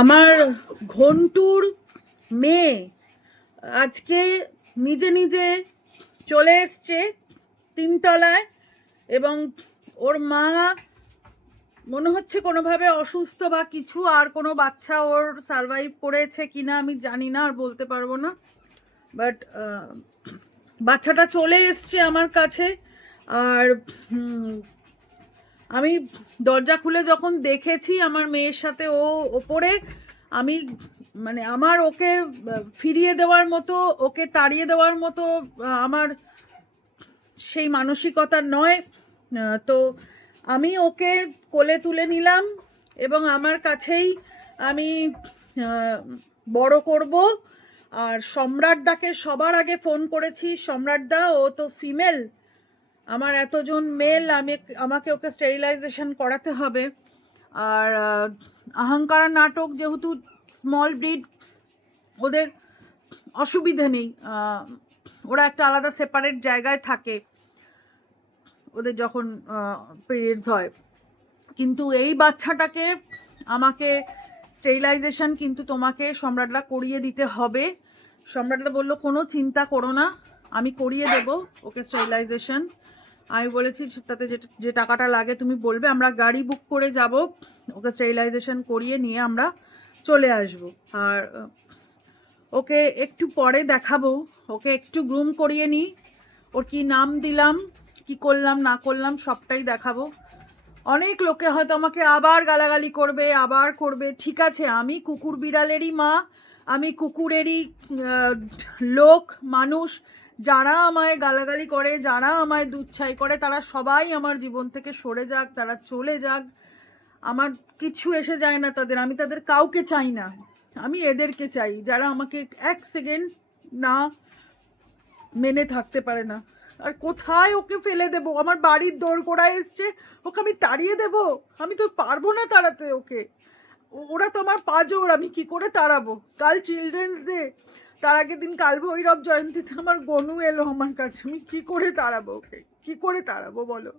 আমার ঘন্টুর মেয়ে আজকে নিজে নিজে চলে এসছে 3 তলায়, এবং ওর মা মনে হচ্ছে কোনোভাবে অসুস্থ বা কিছু, আর কোনো বাচ্চা ওর সারভাইভ করেছে কিনা আমি জানি না, আর বলতে পারবো না। বাট বাচ্চাটা চলে এসছে আমার কাছে। আর আমি দরজা খুলে যখন দেখেছি আমার মেয়ের সাথে ও ওপরে, আমি মানে আমার ওকে ফিরিয়ে দেওয়ার মতো, ওকে তাড়িয়ে দেওয়ার মতো আমার সেই মানসিকতা নয়। তো আমি ওকে কোলে তুলে নিলাম এবং আমার কাছেই আমি বড় করব। আর সম্রাটদাকে সবার আগে ফোন করেছি। সম্রাটদা, ও তো ফিমেল, আমার এতজন মেল, আমাকে ওকে স্টেরিলাইজেশন করাতে হবে। আর অহংকার নাটক যেহেতু স্মল ব্রিড, ওদের অসুবিধে নেই, ওরা একটা আলাদা সেপারেট জায়গায় থাকে ওদের যখন পিরিয়ডস হয়। কিন্তু এই বাচ্চাটাকে আমাকে স্টেরিলাইজেশন কিন্তু তোমাকে সম্রাটদা করিয়ে দিতে হবে। সম্রাটদা বললো কোনো চিন্তা করো না, আমি করিয়ে দেব ওকে স্টেরিলাইজেশন। আমি বলেছি তাতে যে টাকাটা লাগে তুমি বলবে, আমরা গাড়ি বুক করে যাব, ওকে স্টেরিলাইজেশন করিয়ে নিয়ে আমরা চলে আসব। আর ওকে একটু পরে দেখাবো, ওকে একটু গ্রুম করিয়ে নিই, ওর কি নাম দিলাম, কি করলাম না করলাম সবটাই দেখাবো। অনেক লোকে হয়তো আমাকে আবার গালাগালি করবে, আবার করবে, ঠিক আছে, আমি কুকুর বিড়ালেরই মা, আমি কুকুরেরই লোক মানুষ। যারা আমায় গালাগালি করে, যারা আমায় দুচ্ছাই করে, তারা সবাই আমার জীবন থেকে সরে যাক, তারা চলে যাক, আমার কিছু এসে যায় না তাদের, আমি তাদের কাউকে চাই না, আমি এদেরকে চাই যারা আমাকে 1 সেকেন্ড না মেনে থাকতে পারে না। আর কোথায় ওকে ফেলে দেবো? আমার বাড়ির দোরগোড়ায় এসছে, ওকে আমি তাড়িয়ে দেবো? আমি তো পারবো না তাড়াতে ওকে। ওরা তো আমার পাঁজর, আমি কি করে তাড়াবো? কাল চিলড্রেন্স ডে, তার আগের দিন কাল ভৈরব জয়ন্তীতে আমার গনু এলো আমার কাছে, আমি কি করে তাড়াবো ওকে? কি করে তাড়াবো বলো?